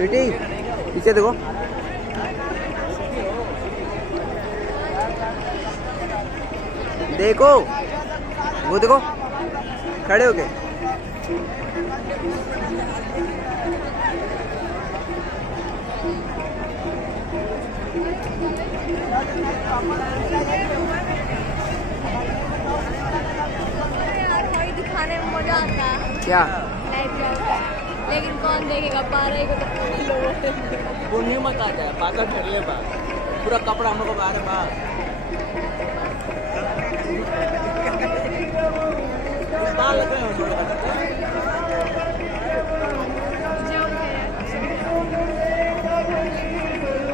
स्वीटी पीछे देखो। देखो वो देखो खड़े हो गए। यार वही दिखाने में मजा आता है। क्या लाइट जलता है लेकिन कौन देखेगा, 12 को तो पूरे लोगों ने पुण्य मत आ जाए पागल ठहरिए बा पूरा कपड़ा हम लोग को बाहर बा बाल लगे हैं हम लोग